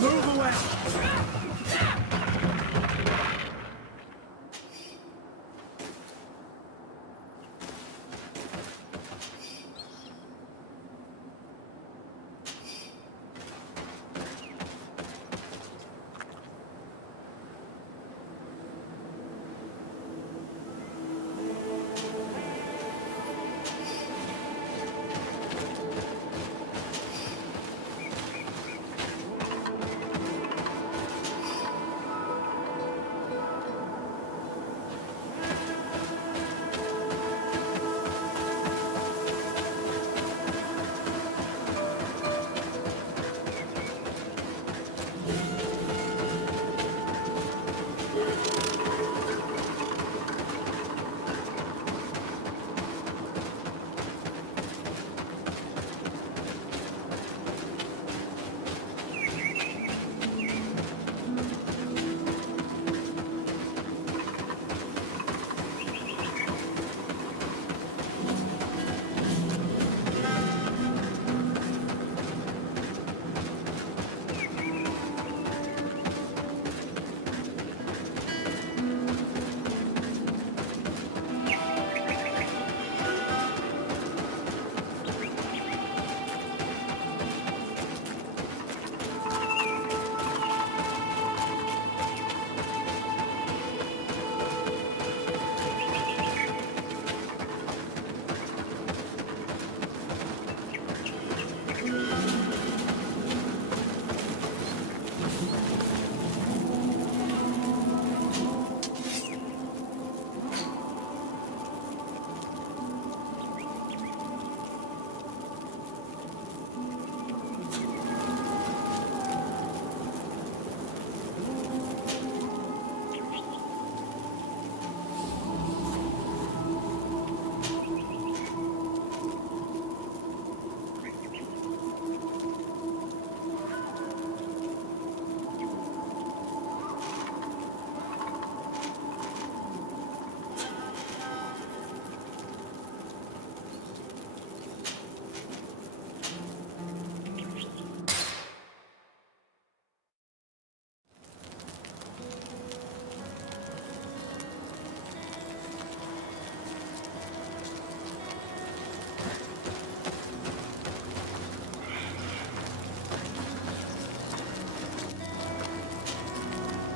Move away!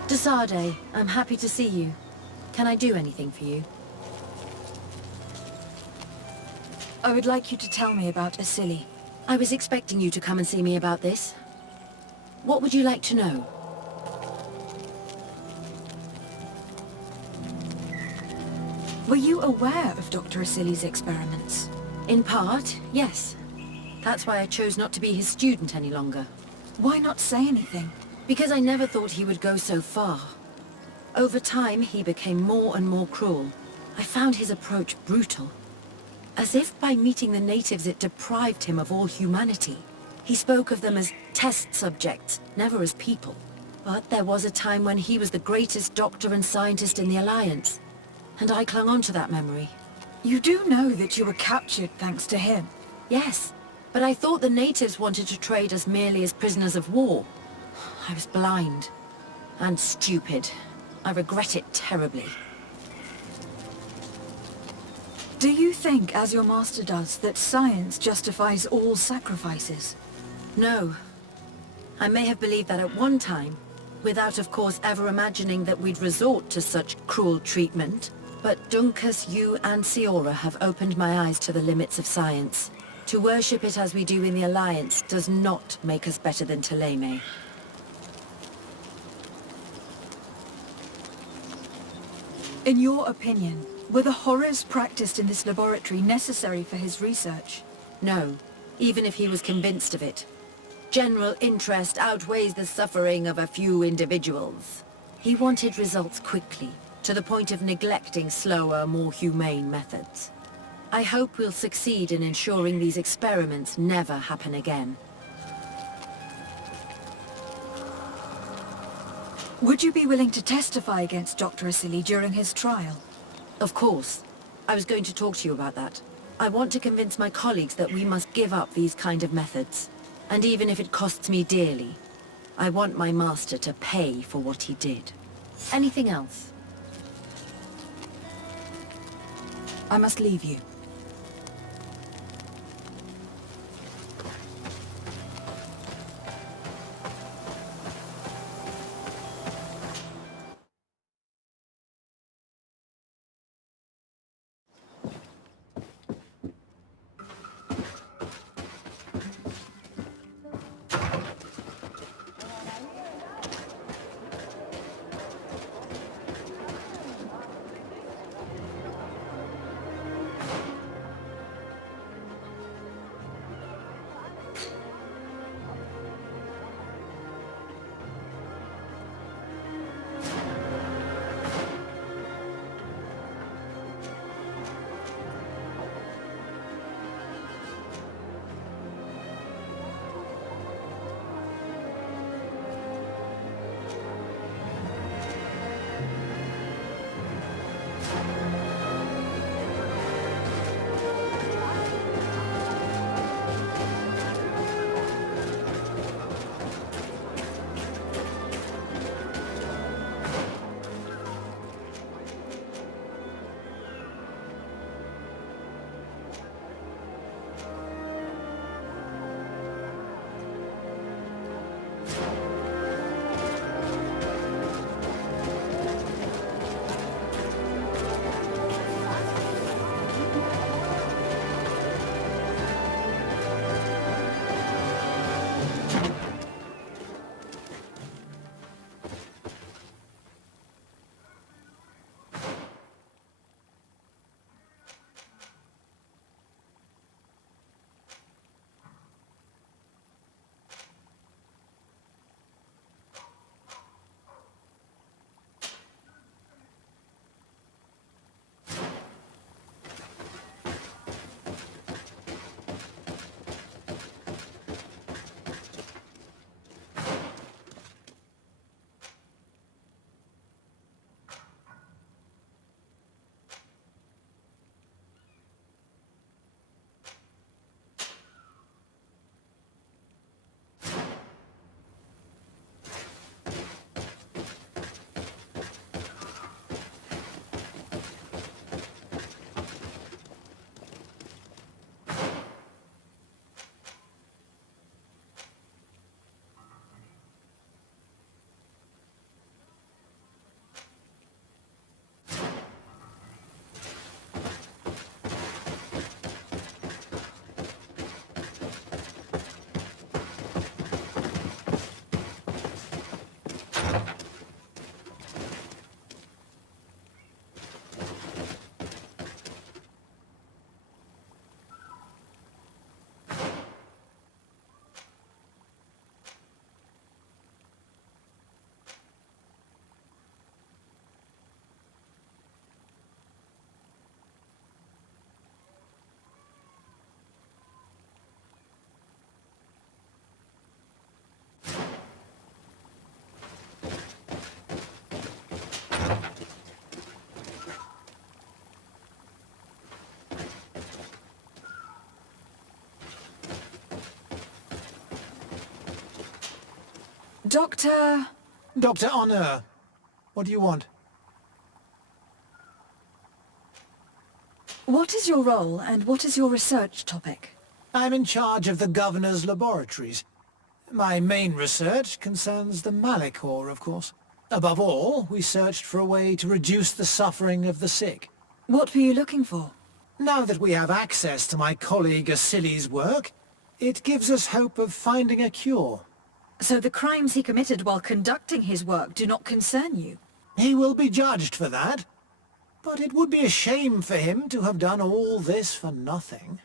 Desade, I'm happy to see you. Can I do anything for you? I would like you to tell me about XVII. I was expecting you to come and see me about this. What would you like to know? Were you aware of Dr. XVII's experiments? In part, yes. That's why I chose not to be his student any longer. Why not say anything? Because I never thought he would go so far. Over time, he became more and more cruel. I found his approach brutal. As if by meeting the natives it deprived him of all humanity. He spoke of them as test subjects, never as people. But there was a time when he was the greatest doctor and scientist in the Alliance. And I clung on to that memory. You do know that you were captured thanks to him? Yes, but I thought the natives wanted to trade us merely as prisoners of war. I was blind. And stupid. I regret it terribly. Do you think, as your master does, that science justifies all sacrifices? No. I may have believed that at one time, without of course ever imagining that we'd resort to such cruel treatment. But Dunkus, you and Siora have opened my eyes to the limits of science. To worship it as we do in the Alliance does not make us better than Thélème. In your opinion, were the horrors practiced in this laboratory necessary for his research? No, even if he was convinced of it. General interest outweighs the suffering of a few individuals. He wanted results quickly, to the point of neglecting slower, more humane methods. I hope we'll succeed in ensuring these experiments never happen again. Would you be willing to testify against Dr. Asili during his trial? Of course. I was going to talk to you about that. I want to convince my colleagues that we must give up these kind of methods. And even if it costs me dearly, I want my master to pay for what he did. Anything else? I must leave you. Doctor... Dr. Honor, what do you want? What is your role and what is your research topic? I'm in charge of the Governor's laboratories. My main research concerns the Malachor, of course. Above all, we searched for a way to reduce the suffering of the sick. What were you looking for? Now that we have access to my colleague Asili's work, it gives us hope of finding a cure. So the crimes he committed while conducting his work do not concern you? He will be judged for that. But it would be a shame for him to have done all this for nothing.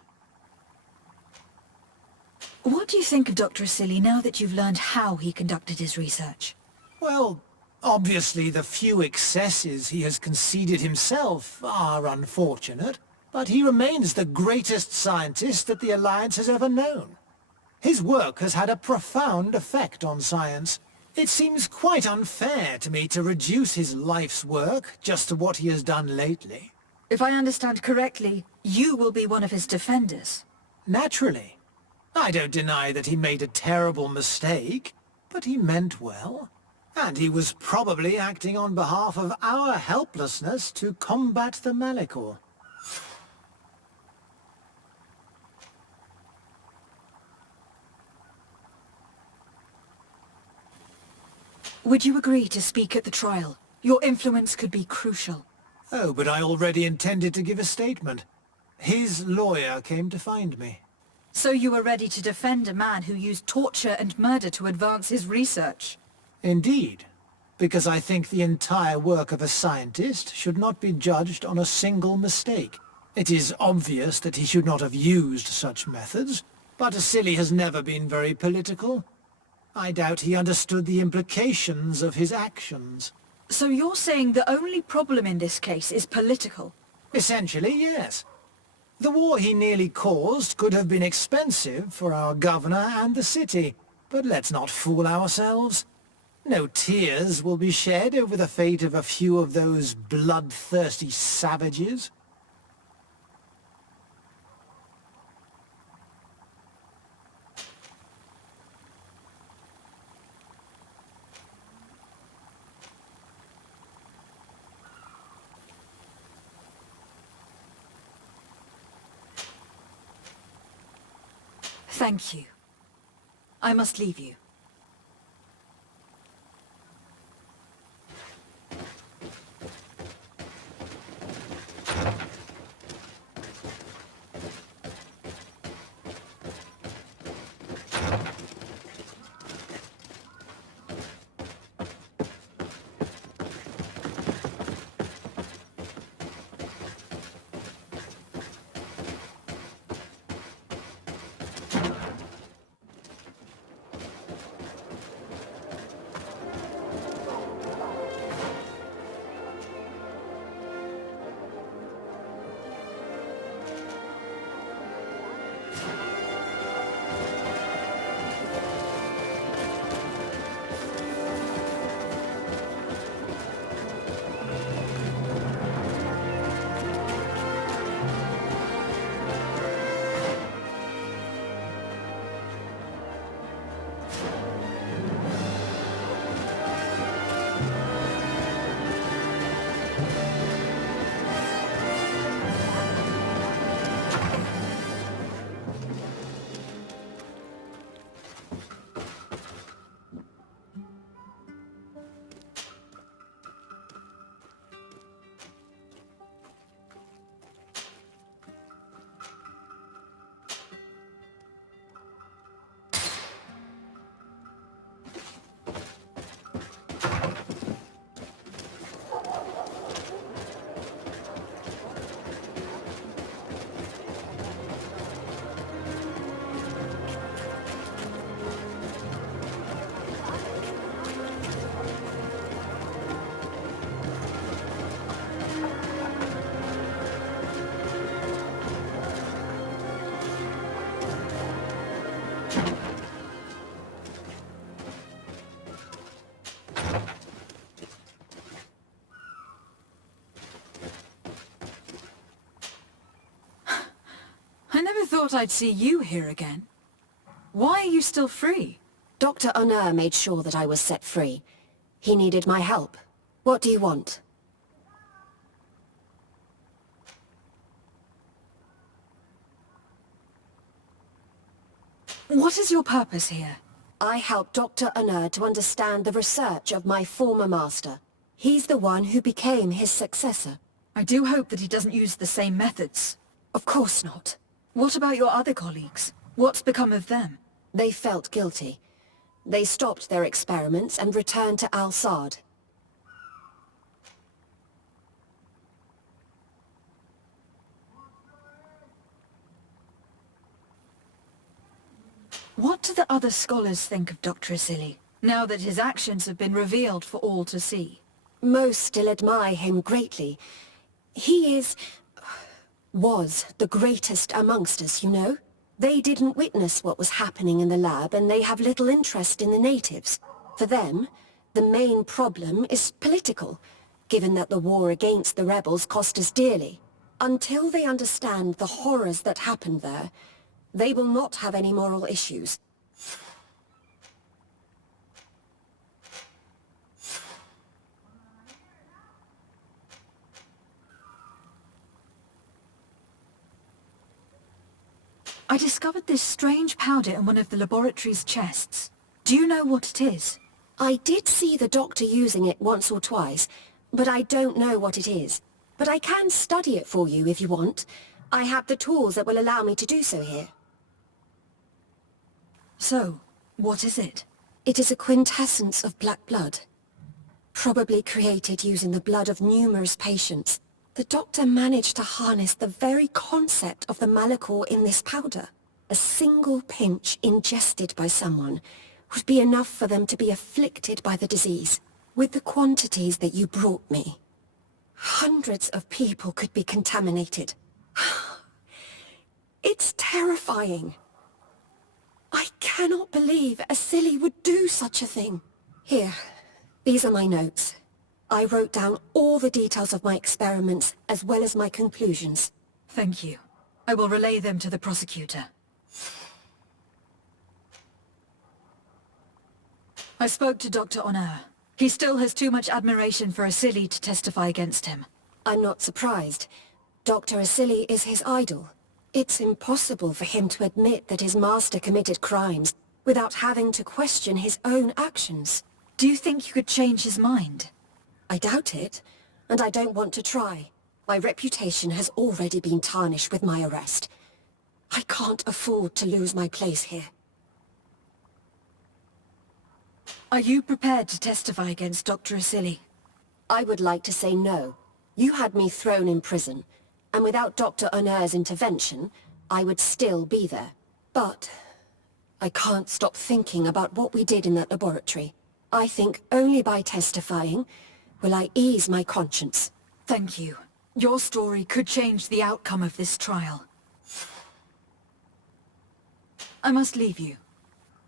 What do you think of Dr. Asili now that you've learned how he conducted his research? Well, obviously the few excesses he has conceded himself are unfortunate, but he remains the greatest scientist that the Alliance has ever known. His work has had a profound effect on science. It seems quite unfair to me to reduce his life's work just to what he has done lately. If I understand correctly, you will be one of his defenders. Naturally. I don't deny that he made a terrible mistake, but he meant well. And he was probably acting on behalf of our helplessness to combat the Malachor. Would you agree to speak at the trial? Your influence could be crucial. Oh, but I already intended to give a statement. His lawyer came to find me. So you were ready to defend a man who used torture and murder to advance his research? Indeed, because I think the entire work of a scientist should not be judged on a single mistake. It is obvious that he should not have used such methods, but Silly has never been very political. I doubt he understood the implications of his actions. So you're saying the only problem in this case is political? Essentially, yes. The war he nearly caused could have been expensive for our governor and the city, but let's not fool ourselves. No tears will be shed over the fate of a few of those bloodthirsty savages. Thank you. I must leave you. I never thought I'd see you here again. Why are you still free? Dr. Honor made sure that I was set free. He needed my help. What do you want? What is your purpose here? I helped Dr. Honor to understand the research of my former master. He's the one who became his successor. I do hope that he doesn't use the same methods. Of course not. What about your other colleagues? What's become of them? They felt guilty. They stopped their experiments and returned to Al-Sad. What do the other scholars think of Dr. Asili, now that his actions have been revealed for all to see? Most still admire him greatly. He was the greatest amongst us, you know? They didn't witness what was happening in the lab, and they have little interest in the natives. For them, the main problem is political, given that the war against the rebels cost us dearly. Until they understand the horrors that happened there, they will not have any moral issues. I discovered this strange powder in one of the laboratory's chests. Do you know what it is? I did see the doctor using it once or twice, but I don't know what it is. But I can study it for you if you want. I have the tools that will allow me to do so here. So, what is it? It is a quintessence of black blood. Probably created using the blood of numerous patients. The doctor managed to harness the very concept of the malachor in this powder. A single pinch ingested by someone would be enough for them to be afflicted by the disease. With the quantities that you brought me, hundreds of people could be contaminated. It's terrifying. I cannot believe XVII would do such a thing. Here, these are my notes. I wrote down all the details of my experiments as well as my conclusions. Thank you. I will relay them to the prosecutor. I spoke to Dr. Honor. He still has too much admiration for XVII to testify against him. I'm not surprised. Dr. XVII is his idol. It's impossible for him to admit that his master committed crimes without having to question his own actions. Do you think you could change his mind? I doubt it, and I don't want to try. My reputation has already been tarnished with my arrest. I can't afford to lose my place here. Are you prepared to testify against Dr. XVII? I would like to say no. You had me thrown in prison, and without Dr. Honor's intervention, I would still be there. But I can't stop thinking about what we did in that laboratory. I think only by testifying will I ease my conscience. Thank you. Your story could change the outcome of this trial. I must leave you.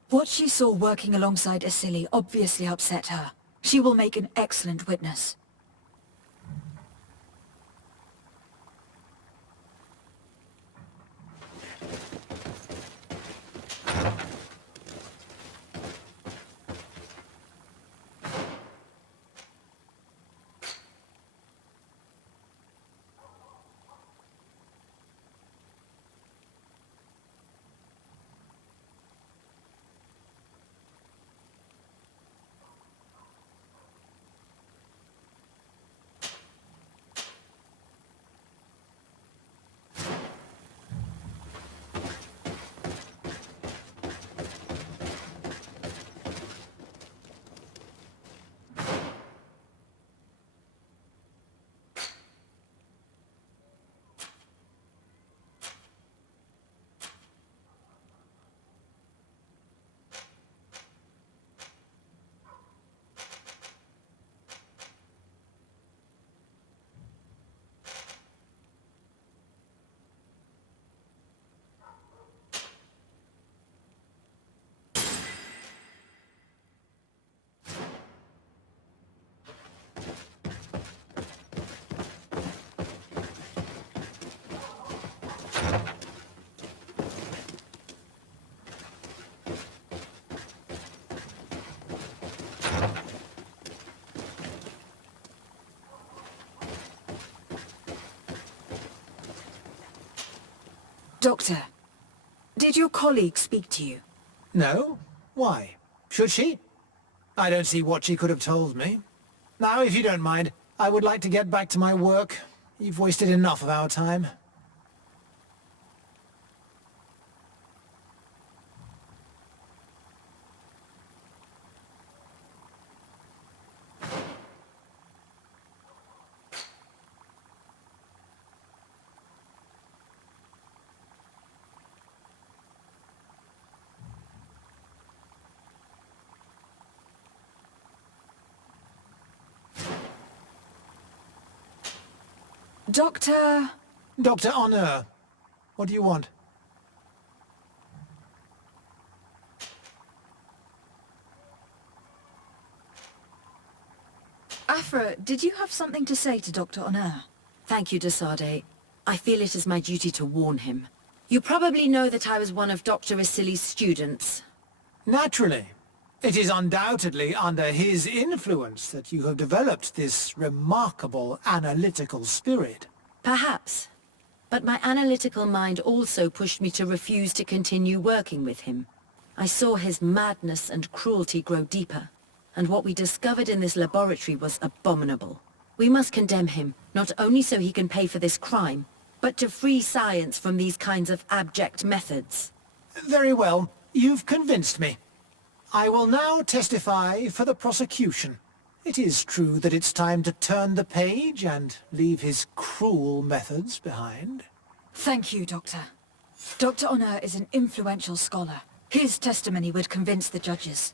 What she saw working alongside XVII obviously upset her. She will make an excellent witness. Doctor, did your colleague speak to you? No? Why? Should she? I don't see what she could have told me. Now, if you don't mind, I would like to get back to my work. You've wasted enough of our time. Dr. Honor, what do you want? Siofra, did you have something to say to Dr. Honor? Thank you, Desade. I feel it is my duty to warn him. You probably know that I was one of Dr. Isili's students. Naturally. It is undoubtedly under his influence that you have developed this remarkable analytical spirit. Perhaps. But my analytical mind also pushed me to refuse to continue working with him. I saw his madness and cruelty grow deeper, and what we discovered in this laboratory was abominable. We must condemn him, not only so he can pay for this crime, but to free science from these kinds of abject methods. Very well. You've convinced me. I will now testify for the prosecution. It is true that it's time to turn the page and leave his cruel methods behind. Thank you, Doctor. Dr. Honor is an influential scholar. His testimony would convince the judges.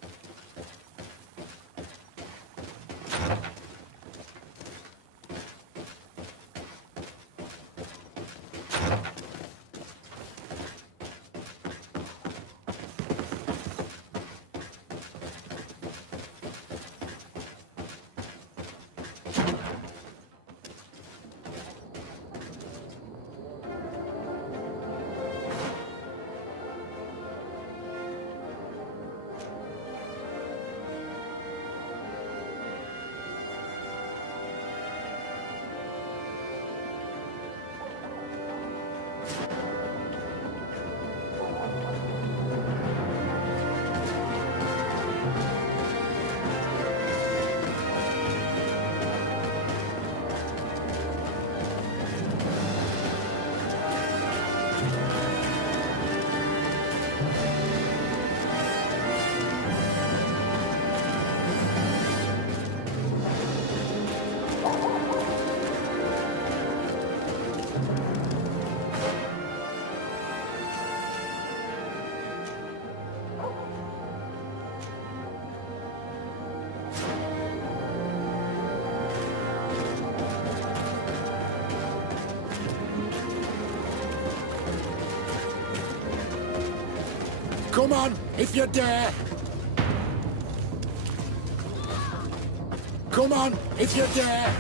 Come on, if you dare! Come on, if you dare!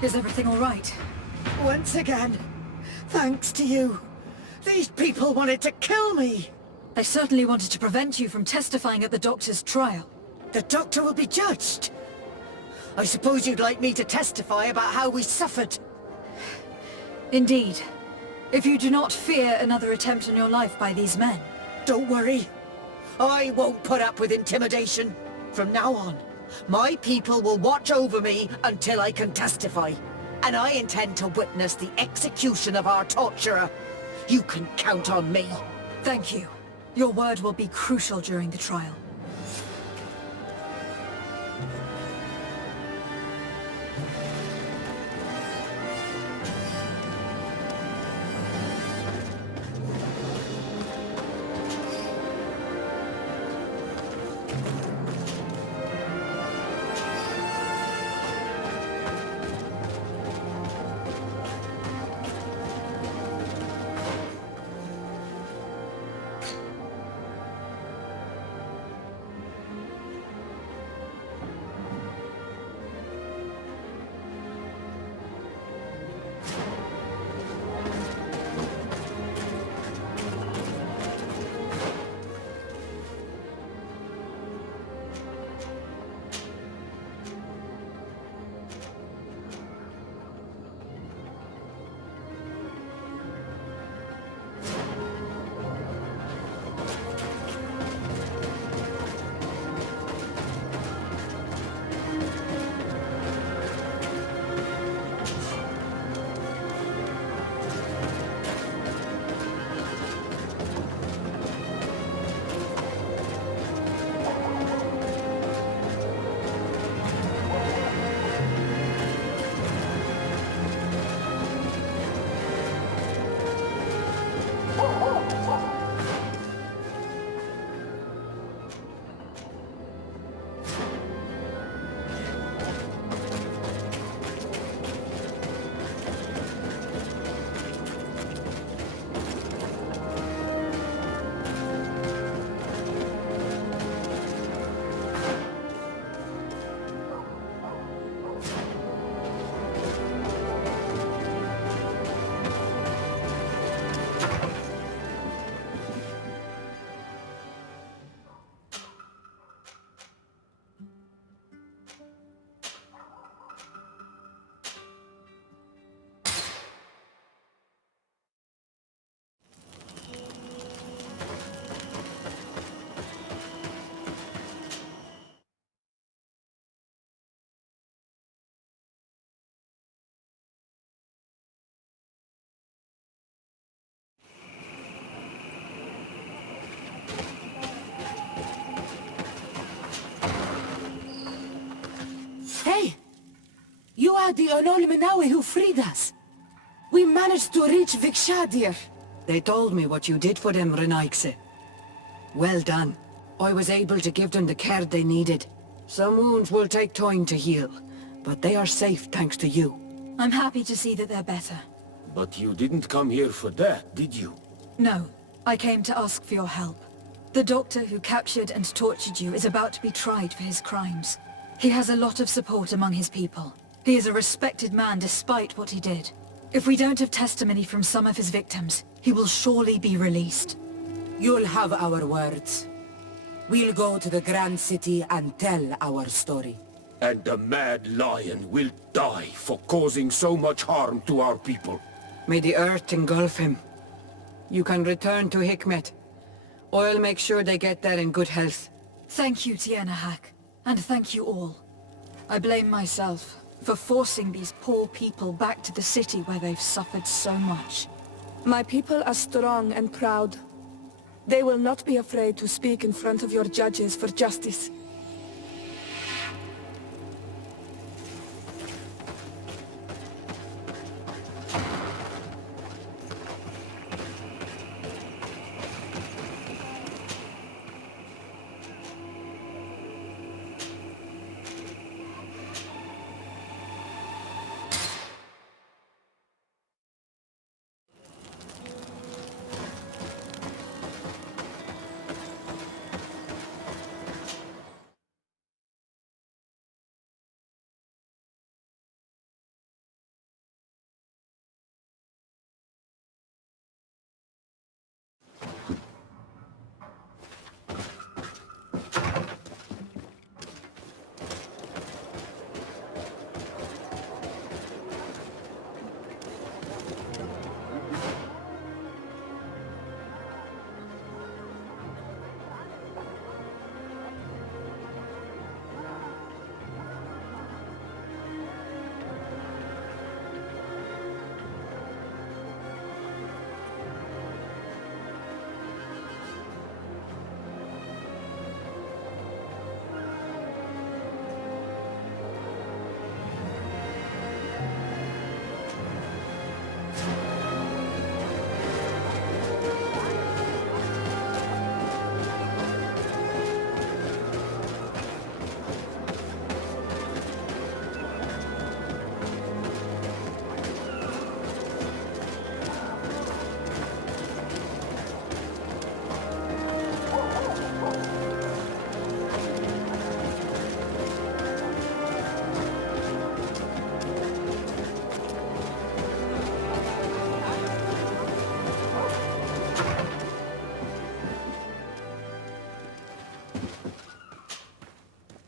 Is everything all right? Once again, thanks to you. These people wanted to kill me. They certainly wanted to prevent you from testifying at the doctor's trial. The doctor will be judged. I suppose you'd like me to testify about how we suffered. Indeed. If you do not fear another attempt on your life by these men. Don't worry. I won't put up with intimidation. From now on, my people will watch over me until I can testify. And I intend to witness the execution of our torturer. You can count on me. Thank you. Your word will be crucial during the trial. Shadi and all Menawi who freed us. We managed to reach Vikshadir. They told me what you did for them, Renaikse. Well done. I was able to give them the care they needed. Some wounds will take time to heal, but they are safe thanks to you. I'm happy to see that they're better. But you didn't come here for that, did you? No, I came to ask for your help. The doctor who captured and tortured you is about to be tried for his crimes. He has a lot of support among his people. He is a respected man despite what he did. If we don't have testimony from some of his victims, he will surely be released. You'll have our words. We'll go to the Grand City and tell our story. And the mad lion will die for causing so much harm to our people. May the earth engulf him. You can return to Hikmet. I'll make sure they get there in good health. Thank you, Tienahak, and thank you all. I blame myself for forcing these poor people back to the city where they've suffered so much. My people are strong and proud. They will not be afraid to speak in front of your judges for justice.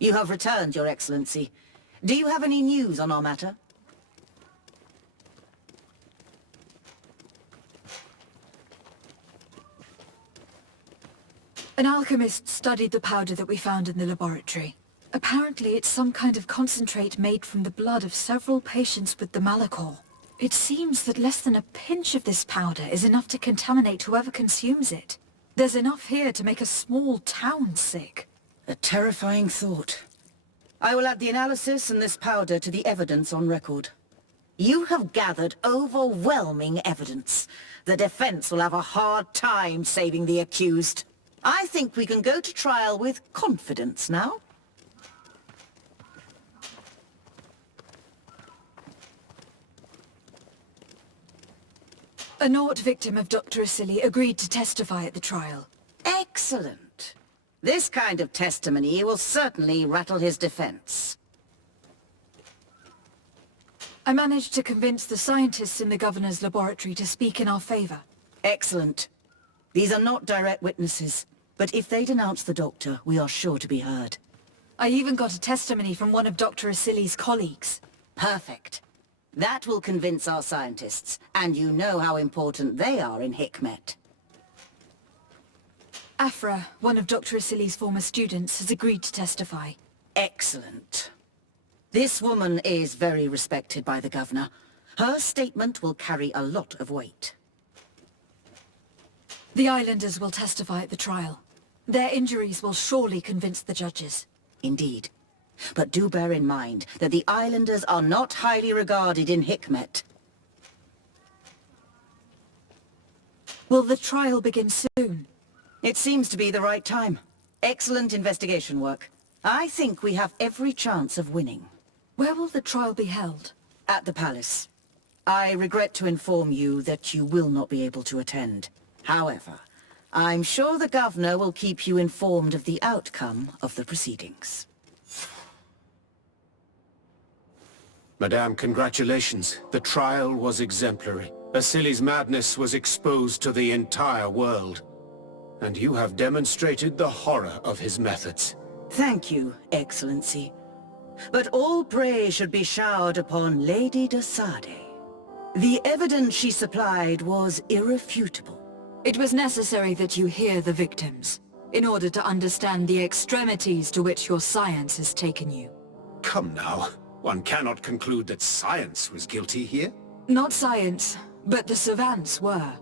You have returned, Your Excellency. Do you have any news on our matter? An alchemist studied the powder that we found in the laboratory. Apparently it's some kind of concentrate made from the blood of several patients with the Malachor. It seems that less than a pinch of this powder is enough to contaminate whoever consumes it. There's enough here to make a small town sick. A terrifying thought. I will add the analysis and this powder to the evidence on record. You have gathered overwhelming evidence. The defense will have a hard time saving the accused. I think we can go to trial with confidence now. A Nort victim of Dr. Asili agreed to testify at the trial. Excellent. This kind of testimony will certainly rattle his defense. I managed to convince the scientists in the governor's laboratory to speak in our favor. Excellent. These are not direct witnesses, but if they denounce the doctor, we are sure to be heard. I even got a testimony from one of Dr. Asili's colleagues. Perfect. That will convince our scientists, and you know how important they are in Hikmet. Afra, one of Dr. Asili's former students, has agreed to testify. Excellent. This woman is very respected by the governor. Her statement will carry a lot of weight. The islanders will testify at the trial. Their injuries will surely convince the judges. Indeed. But do bear in mind that the islanders are not highly regarded in Hikmet. Will the trial begin soon? It seems to be the right time. Excellent investigation work. I think we have every chance of winning. Where will the trial be held? At the palace. I regret to inform you that you will not be able to attend. However, I'm sure the governor will keep you informed of the outcome of the proceedings. Madame, congratulations. The trial was exemplary. Asili's madness was exposed to the entire world. And you have demonstrated the horror of his methods. Thank you, Excellency. But all praise should be showered upon Lady de Sade. The evidence she supplied was irrefutable. It was necessary that you hear the victims, in order to understand the extremities to which your science has taken you. Come now. One cannot conclude that science was guilty here. Not science, but the savants were.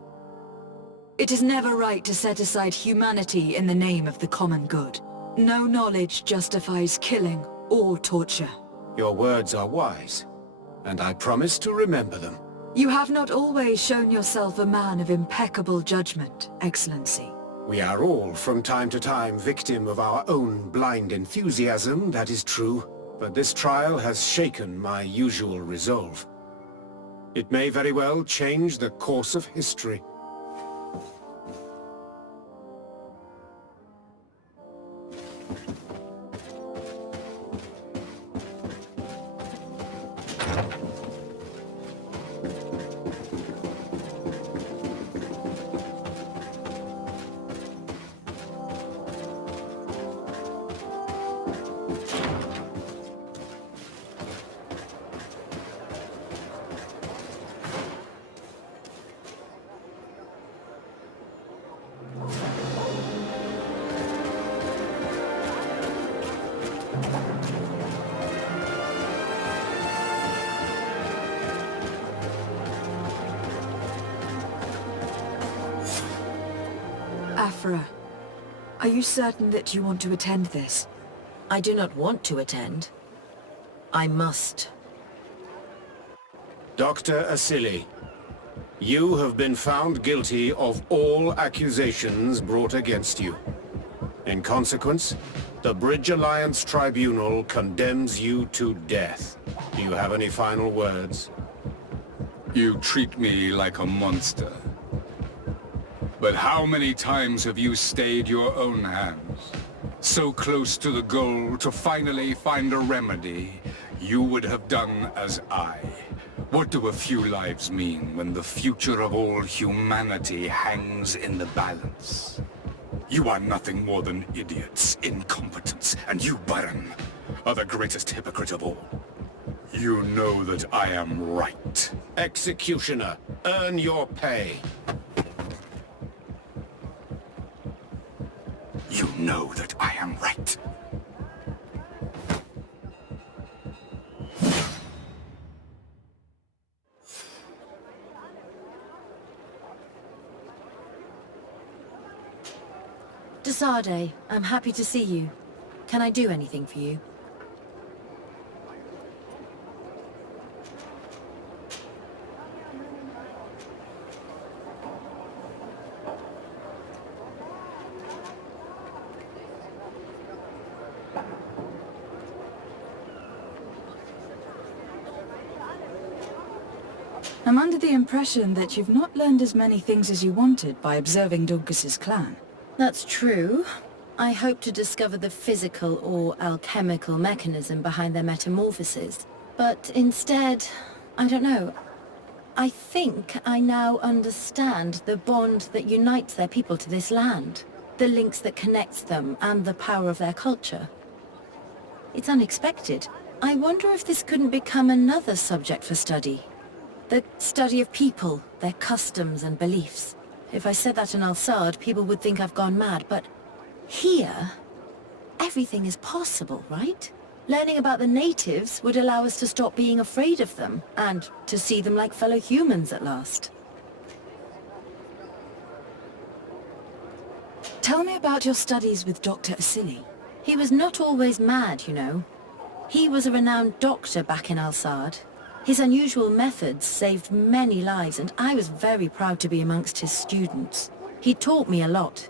It is never right to set aside humanity in the name of the common good. No knowledge justifies killing or torture. Your words are wise, and I promise to remember them. You have not always shown yourself a man of impeccable judgment, Excellency. We are all, from time to time, victim of our own blind enthusiasm, that is true. But this trial has shaken my usual resolve. It may very well change the course of history. Afra, are you certain that you want to attend this? I do not want to attend. I must. Dr. Asili, you have been found guilty of all accusations brought against you. In consequence, the Bridge Alliance Tribunal condemns you to death. Do you have any final words? You treat me like a monster. But how many times have you stayed your own hands? So close to the goal to finally find a remedy, you would have done as I. What do a few lives mean when the future of all humanity hangs in the balance? You are nothing more than idiots, incompetents, and you, Baron, are the greatest hypocrite of all. You know that I am right. Executioner, earn your pay. You know that I am right. De Sade, I'm happy to see you. Can I do anything for you? I'm under the impression that you've not learned as many things as you wanted by observing Dunkus's clan. That's true. I hope to discover the physical or alchemical mechanism behind their metamorphoses. But instead, I don't know. I think I now understand the bond that unites their people to this land. The links that connects them and the power of their culture. It's unexpected. I wonder if this couldn't become another subject for study. The study of people, their customs and beliefs. If I said that in Al-Sad, people would think I've gone mad, but here, everything is possible, right? Learning about the natives would allow us to stop being afraid of them, and to see them like fellow humans at last. Tell me about your studies with Dr. Asili. He was not always mad, you know. He was a renowned doctor back in Al-Sad. His unusual methods saved many lives, and I was very proud to be amongst his students. He taught me a lot.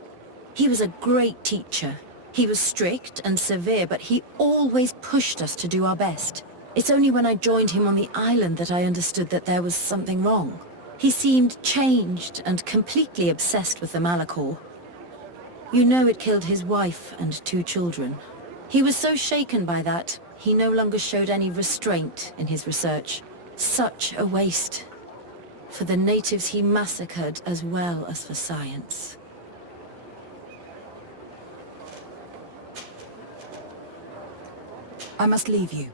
He was a great teacher. He was strict and severe, but he always pushed us to do our best. It's only when I joined him on the island that I understood that there was something wrong. He seemed changed and completely obsessed with the Malachor. You know it killed his wife and 2 children. He was so shaken by that, he no longer showed any restraint in his research. Such a waste. For the natives he massacred as well as for science. I must leave you.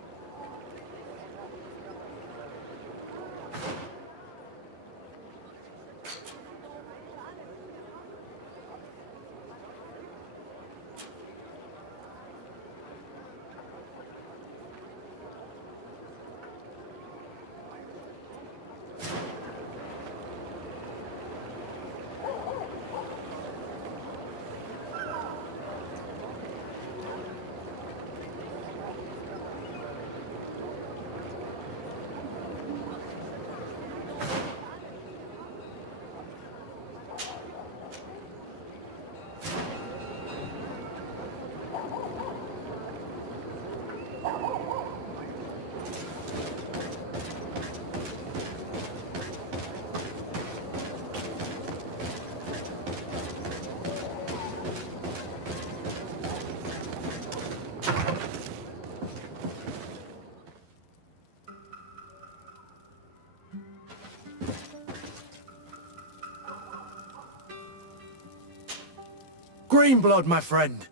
Greenblood, my friend.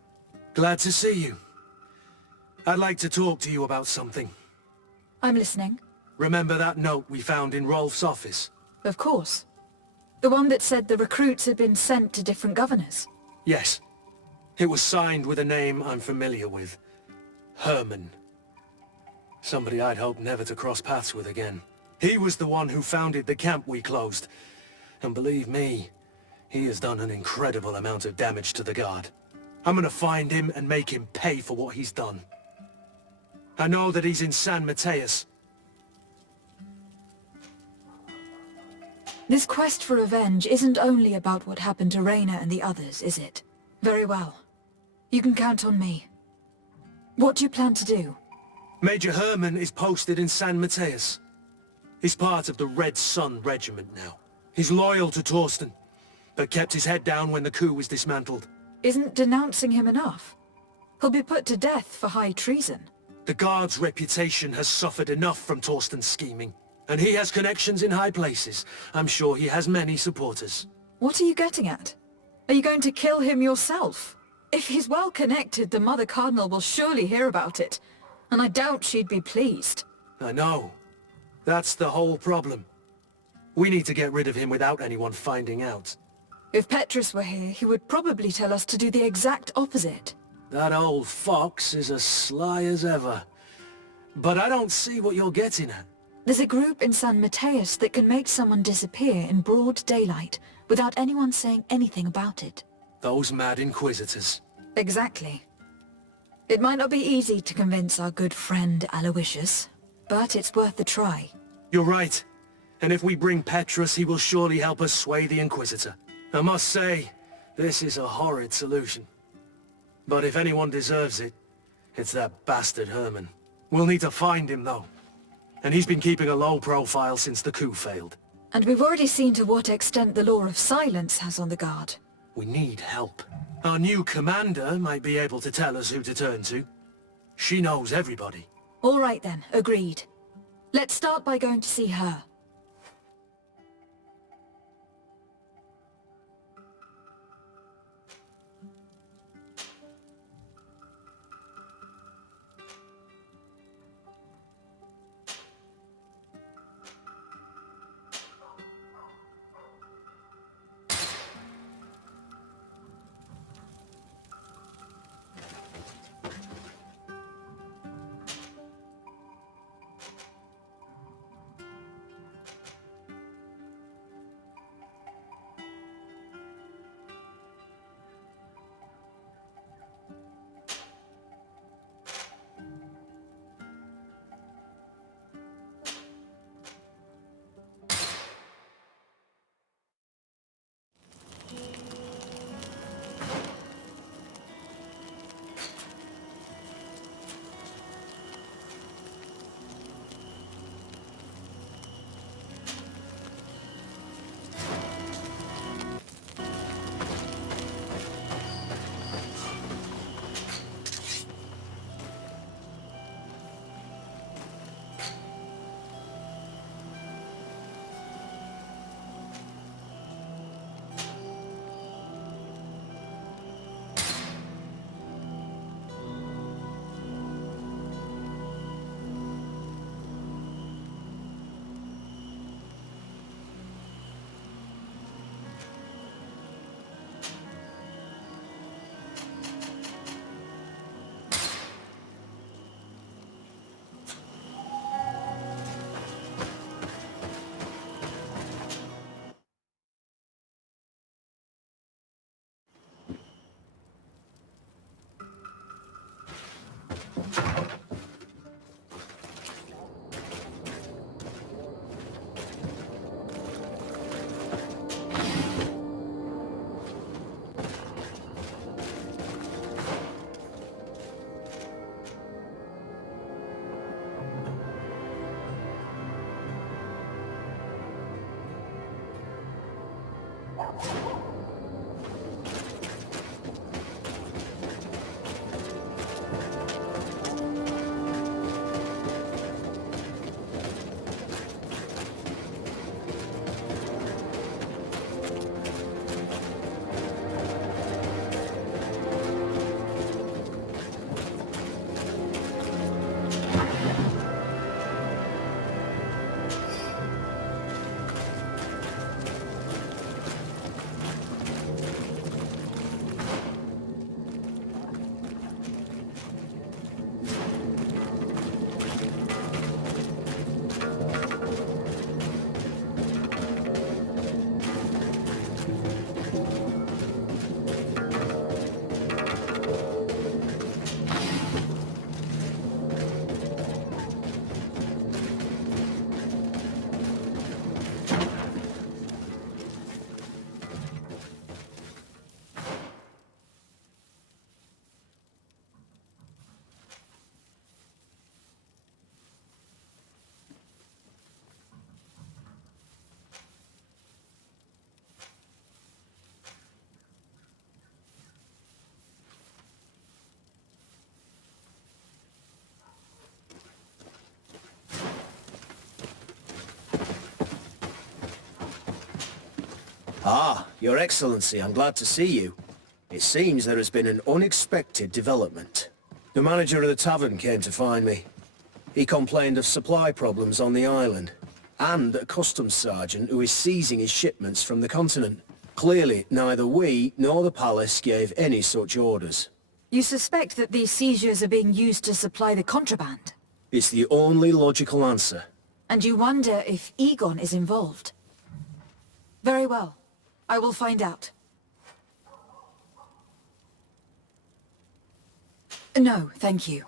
Glad to see you. I'd like to talk to you about something. I'm listening. Remember that note we found in Rolf's office? Of course. The one that said the recruits had been sent to different governors. Yes. It was signed with a name I'm familiar with. Herman. Somebody I'd hoped never to cross paths with again. He was the one who founded the camp we closed. And believe me, he has done an incredible amount of damage to the Guard. I'm gonna find him and make him pay for what he's done. I know that he's in San Mateus. This quest for revenge isn't only about what happened to Reyna and the others, is it? Very well. You can count on me. What do you plan to do? Major Herman is posted in San Mateus. He's part of the Red Sun Regiment now. He's loyal to Torsten, but kept his head down when the coup was dismantled. Isn't denouncing him enough? He'll be put to death for high treason. The Guard's reputation has suffered enough from Torsten's scheming. And he has connections in high places. I'm sure he has many supporters. What are you getting at? Are you going to kill him yourself? If he's well connected, the Mother Cardinal will surely hear about it. And I doubt she'd be pleased. I know. That's the whole problem. We need to get rid of him without anyone finding out. If Petrus were here, he would probably tell us to do the exact opposite. That old fox is as sly as ever. But I don't see what you're getting at. There's a group in San Mateus that can make someone disappear in broad daylight without anyone saying anything about it. Those mad inquisitors. Exactly. It might not be easy to convince our good friend Aloysius, but it's worth a try. You're right. And if we bring Petrus, he will surely help us sway the Inquisitor. I must say, this is a horrid solution. But if anyone deserves it, it's that bastard Herman. We'll need to find him, though. And he's been keeping a low profile since the coup failed. And we've already seen to what extent the law of silence has on the Guard. We need help. Our new commander might be able to tell us who to turn to. She knows everybody. All right then, agreed. Let's start by going to see her. Ah, Your Excellency, I'm glad to see you. It seems there has been an unexpected development. The manager of the tavern came to find me. He complained of supply problems on the island, and a customs sergeant who is seizing his shipments from the continent. Clearly, neither we nor the palace gave any such orders. You suspect that these seizures are being used to supply the contraband? It's the only logical answer. And you wonder if Egon is involved? Very well. I will find out. No, thank you.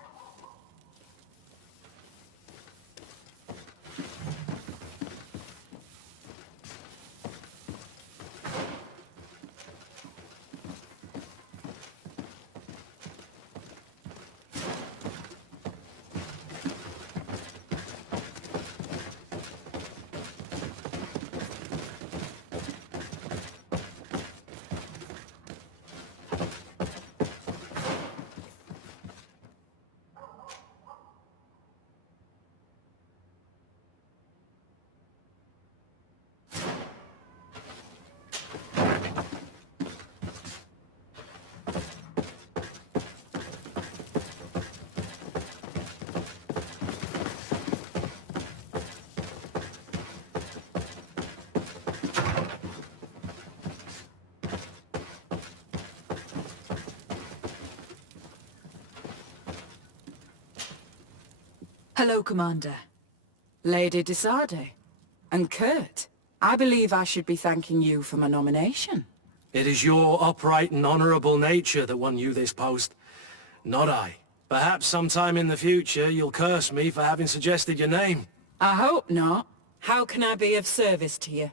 Hello, Commander. Lady Desarde. And Kurt, I believe I should be thanking you for my nomination. It is your upright and honourable nature that won you this post, not I. Perhaps sometime in the future you'll curse me for having suggested your name. I hope not. How can I be of service to you?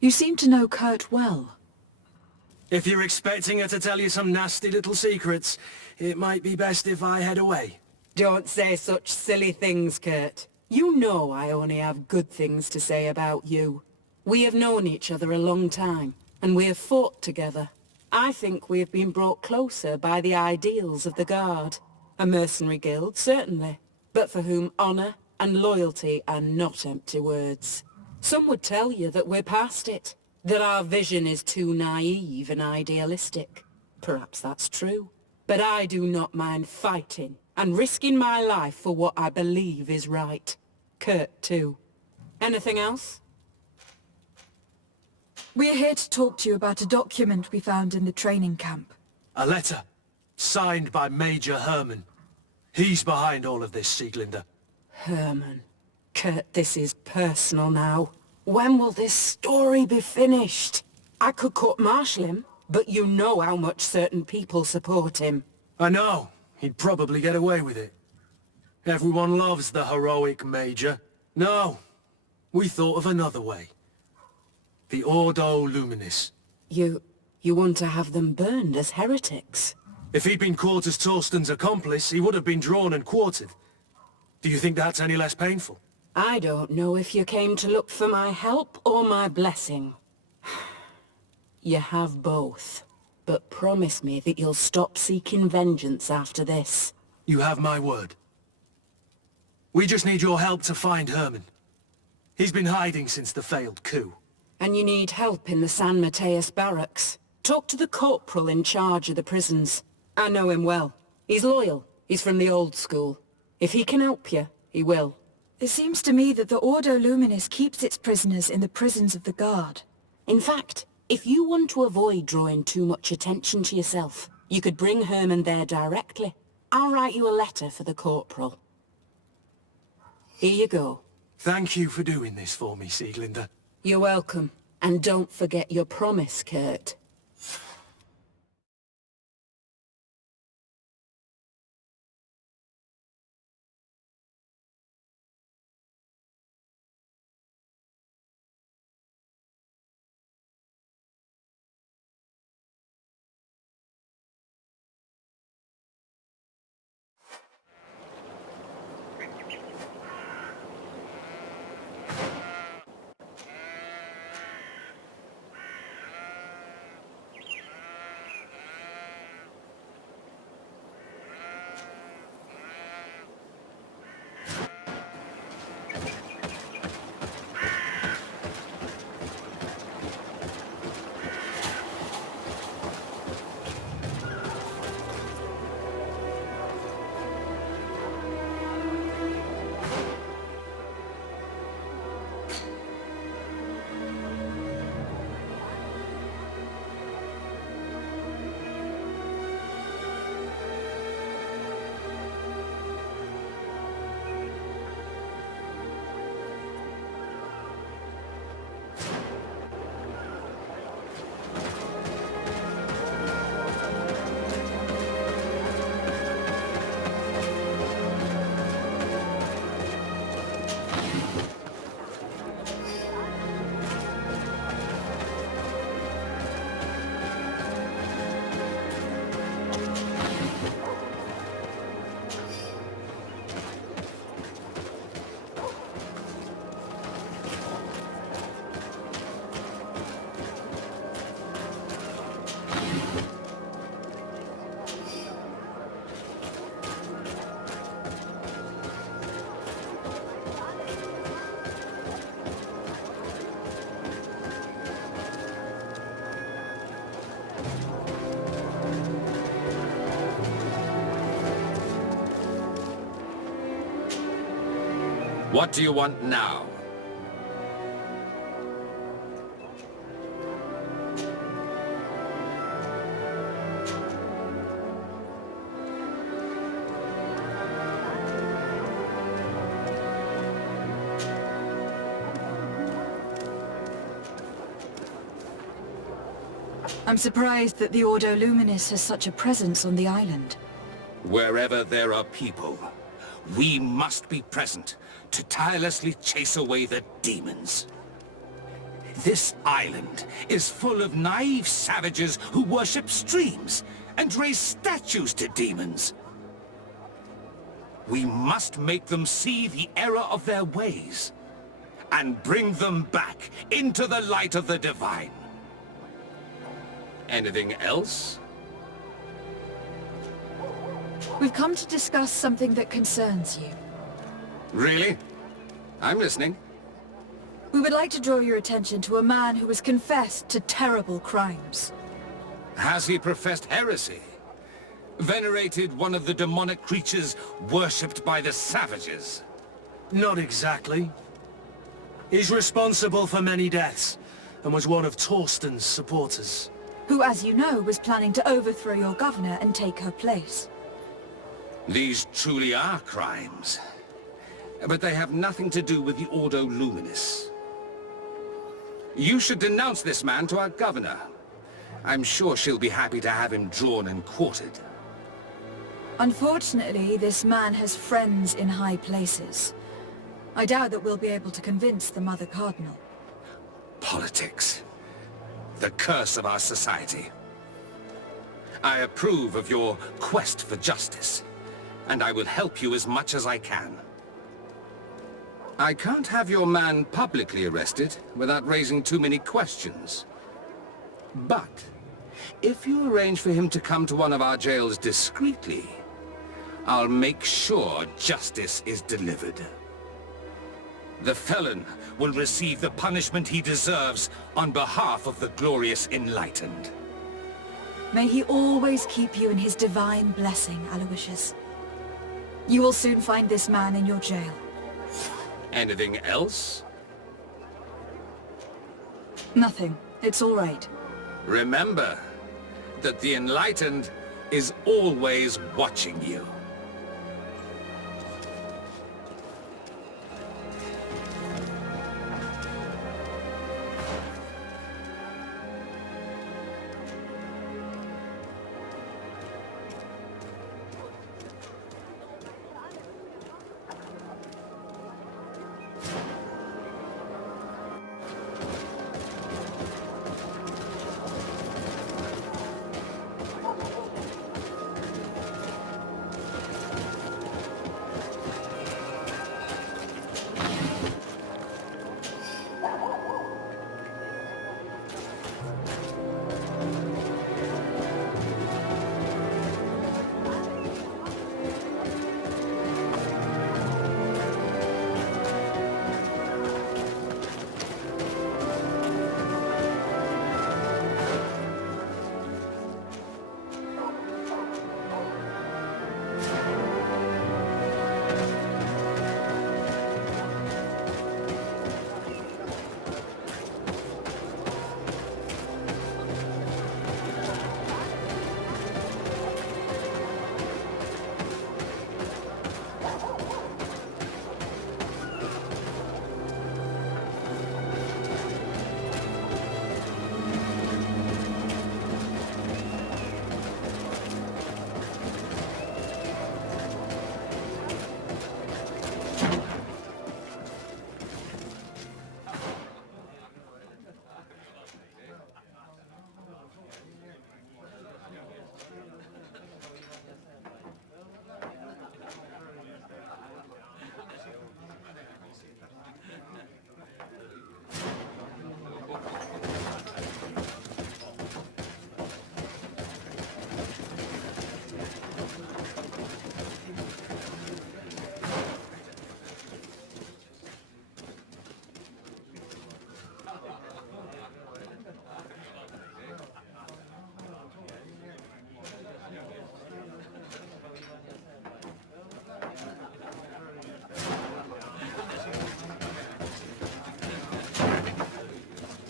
You seem to know Kurt well. If you're expecting her to tell you some nasty little secrets, it might be best if I head away. Don't say such silly things, Kurt. You know I only have good things to say about you. We have known each other a long time, and we have fought together. I think we have been brought closer by the ideals of the Guard. A mercenary guild, certainly, but for whom honour and loyalty are not empty words. Some would tell you that we're past it, that our vision is too naive and idealistic. Perhaps that's true, but I do not mind fighting and risking my life for what I believe is right. Kurt, too. Anything else? We're here to talk to you about a document we found in the training camp. A letter, signed by Major Herman. He's behind all of this, Sieglinder. Herman. Kurt, this is personal now. When will this story be finished? I could court-martial him, but you know how much certain people support him. I know. He'd probably get away with it. Everyone loves the heroic Major. No, we thought of another way. The Ordo Luminis. You want to have them burned as heretics? If he'd been caught as Torsten's accomplice, he would have been drawn and quartered. Do you think that's any less painful? I don't know if you came to look for my help or my blessing. You have both. But promise me that you'll stop seeking vengeance after this. You have my word. We just need your help to find Herman. He's been hiding since the failed coup. And you need help in the San Mateus barracks. Talk to the corporal in charge of the prisons. I know him well. He's loyal. He's from the old school. If he can help you, he will. It seems to me that the Ordo Luminis keeps its prisoners in the prisons of the Guard. In fact, if you want to avoid drawing too much attention to yourself, you could bring Herman there directly. I'll write you a letter for the corporal. Here you go. Thank you for doing this for me, Sieglinde. You're welcome. And don't forget your promise, Kurt. What do you want now? I'm surprised that the Ordo Luminis has such a presence on the island. Wherever there are people, we must be present to tirelessly chase away the demons. This island is full of naive savages who worship streams and raise statues to demons. We must make them see the error of their ways and bring them back into the light of the divine. Anything else? We've come to discuss something that concerns you. Really? I'm listening. We would like to draw your attention to a man who has confessed to terrible crimes. Has he professed heresy? Venerated one of the demonic creatures worshipped by the savages? Not exactly. He's responsible for many deaths, and was one of Torsten's supporters. Who, as you know, was planning to overthrow your governor and take her place. These truly are crimes. But they have nothing to do with the Ordo Luminis. You should denounce this man to our governor. I'm sure she'll be happy to have him drawn and quartered. Unfortunately, this man has friends in high places. I doubt that we'll be able to convince the Mother Cardinal. Politics. The curse of our society. I approve of your quest for justice, and I will help you as much as I can. I can't have your man publicly arrested without raising too many questions. But if you arrange for him to come to one of our jails discreetly, I'll make sure justice is delivered. The felon will receive the punishment he deserves on behalf of the glorious Enlightened. May he always keep you in his divine blessing, Aloysius. You will soon find this man in your jail. Anything else? Nothing. It's all right. Remember that the Enlightened is always watching you.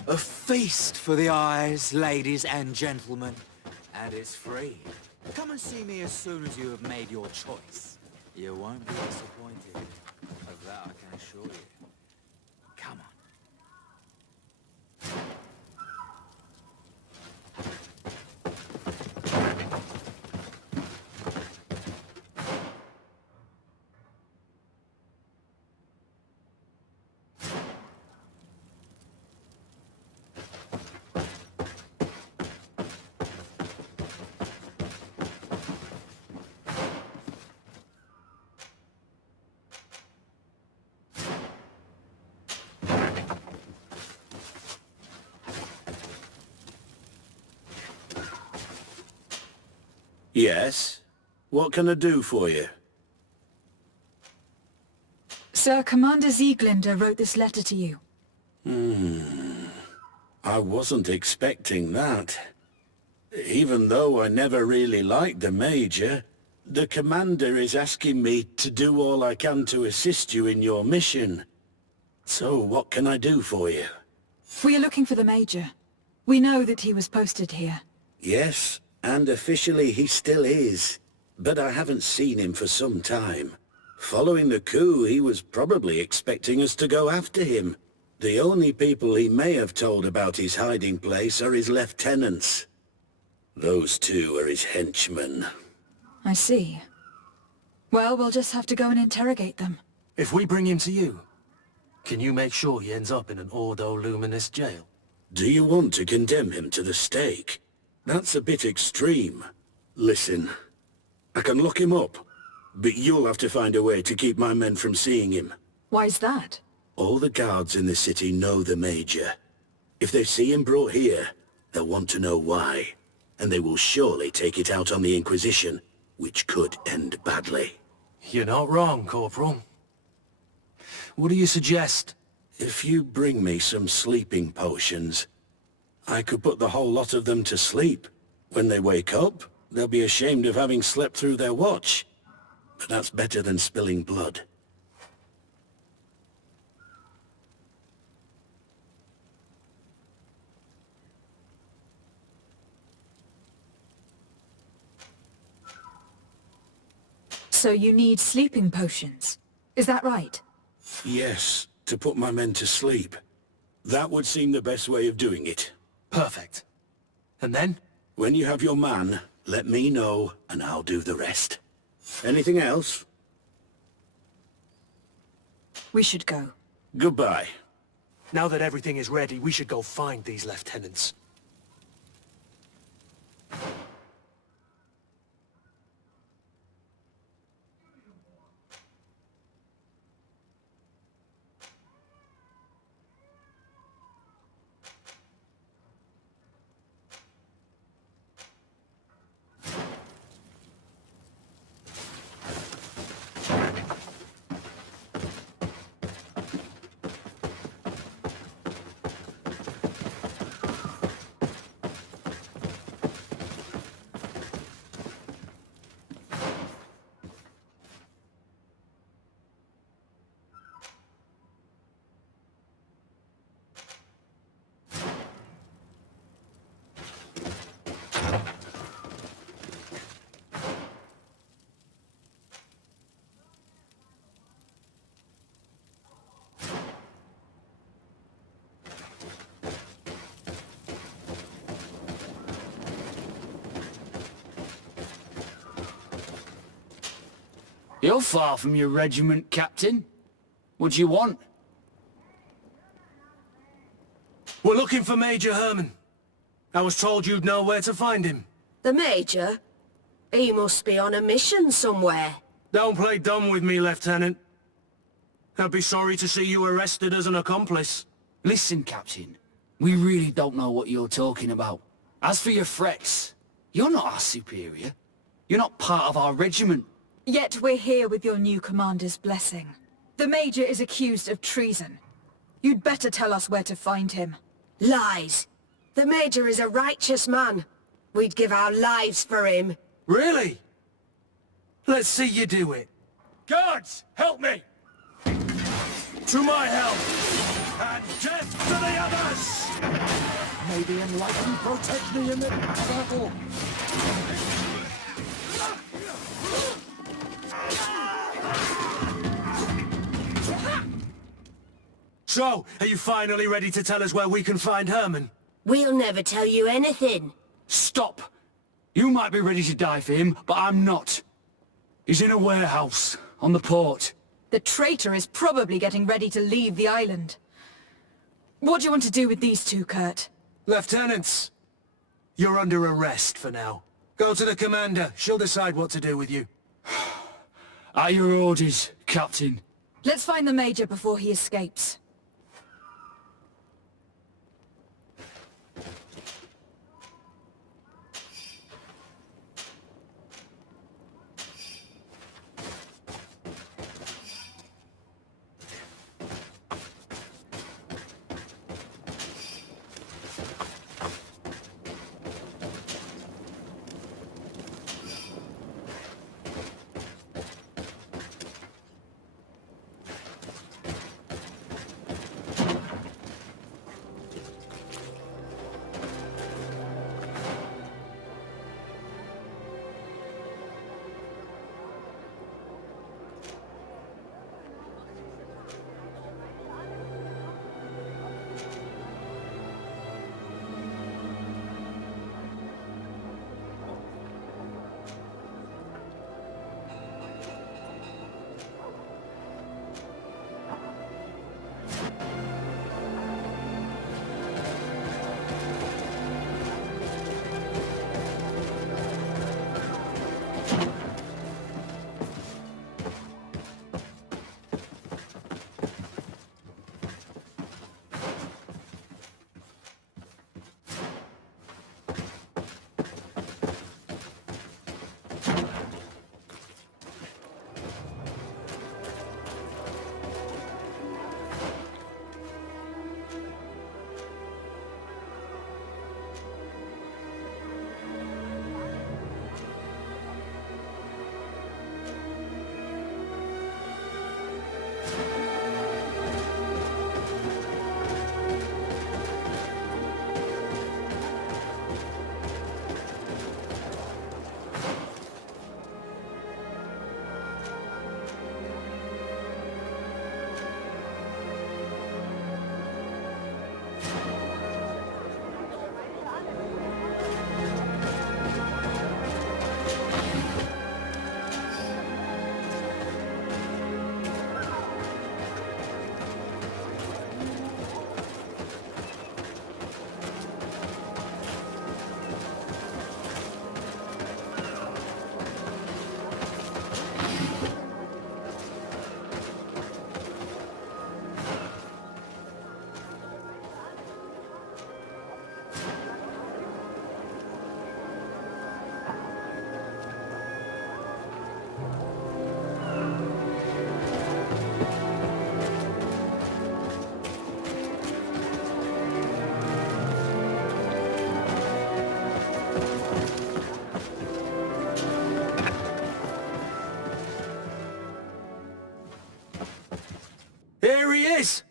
A feast for the eyes, ladies and gentlemen. And it's free. Come and see me as soon as you have made your choice. You won't be disappointed. Of that I can assure you. Come on. Yes? What can I do for you? Sir, Commander Sieglinder wrote this letter to you. I wasn't expecting that. Even though I never really liked the Major, the Commander is asking me to do all I can to assist you in your mission. So what can I do for you? We are looking for the Major. We know that he was posted here. Yes, and officially he still is. But I haven't seen him for some time. Following the coup, he was probably expecting us to go after him. The only people he may have told about his hiding place are his lieutenants. Those two are his henchmen. I see. Well, we'll just have to go and interrogate them. If we bring him to you, can you make sure he ends up in an Ordo Luminous jail? Do you want to condemn him to the stake? That's a bit extreme. Listen, I can lock him up, but you'll have to find a way to keep my men from seeing him. Why's that? All the guards in the city know the Major. If they see him brought here, they'll want to know why. And they will surely take it out on the Inquisition, which could end badly. You're not wrong, Corporal. What do you suggest? If you bring me some sleeping potions, I could put the whole lot of them to sleep. When they wake up, they'll be ashamed of having slept through their watch. But that's better than spilling blood. So you need sleeping potions. Is that right? Yes, to put my men to sleep. That would seem the best way of doing it. Perfect. And then? When you have your man, let me know, and I'll do the rest. Anything else? We should go. Goodbye. Now that everything is ready, we should go find these lieutenants. You're far from your regiment, Captain. What do you want? We're looking for Major Herman. I was told you'd know where to find him. The Major? He must be on a mission somewhere. Don't play dumb with me, Lieutenant. I'd be sorry to see you arrested as an accomplice. Listen, Captain. We really don't know what you're talking about. As for your threats, you're not our superior. You're not part of our regiment. Yet we're here with your new commander's blessing. The Major is accused of treason. You'd better tell us where to find him. Lies. The Major is a righteous man. We'd give our lives for him. Really? Let's see you do it. Guards, help me! To my help! And death to the others! May the enlightened protect me in the battle. So, are you finally ready to tell us where we can find Herman? We'll never tell you anything. Stop! You might be ready to die for him, but I'm not. He's in a warehouse, on the port. The traitor is probably getting ready to leave the island. What do you want to do with these two, Kurt? Lieutenants, you're under arrest for now. Go to the commander. She'll decide what to do with you. At your orders, Captain. Let's find the Major before he escapes. is!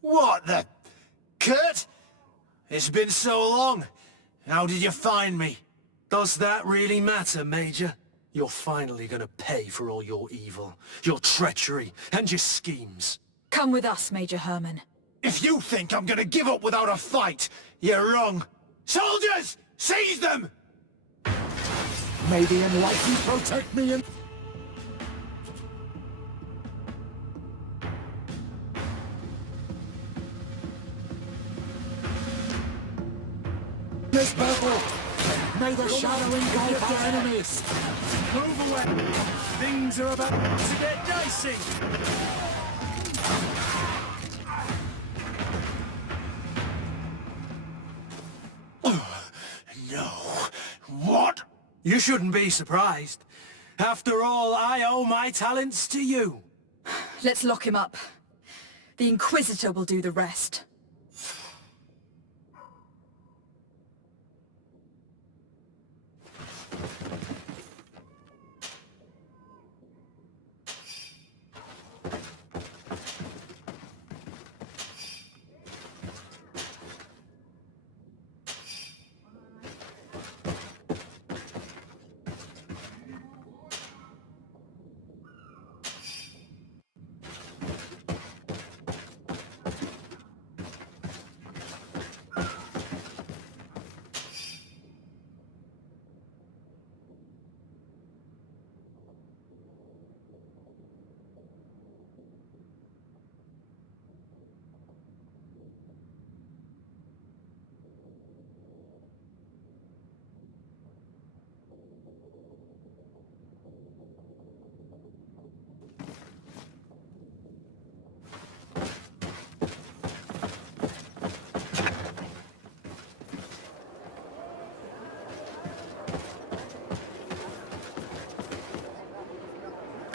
What the... Kurt? It's been so long. How did you find me? Does that really matter, Major? You're finally gonna pay for all your evil, your treachery, and your schemes. Come with us, Major Herman. If you think I'm gonna give up without a fight, you're wrong. Soldiers! Seize them! May the Enlightened protect me and... this battle! May the shadow engulf our enemies! Move away! Things are about to get dicey! No. What? You shouldn't be surprised. After all, I owe my talents to you. Let's lock him up. The Inquisitor will do the rest.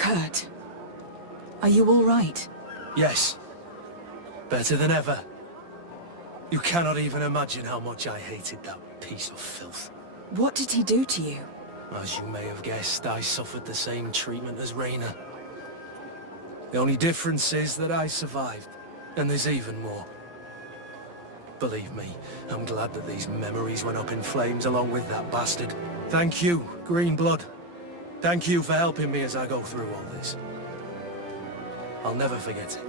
Kurt, are you all right? Yes. Better than ever. You cannot even imagine how much I hated that piece of filth. What did he do to you? As you may have guessed, I suffered the same treatment as Raina. The only difference is that I survived, and there's even more. Believe me, I'm glad that these memories went up in flames along with that bastard. Thank you, Green Blood. Thank you for helping me as I go through all this. I'll never forget it.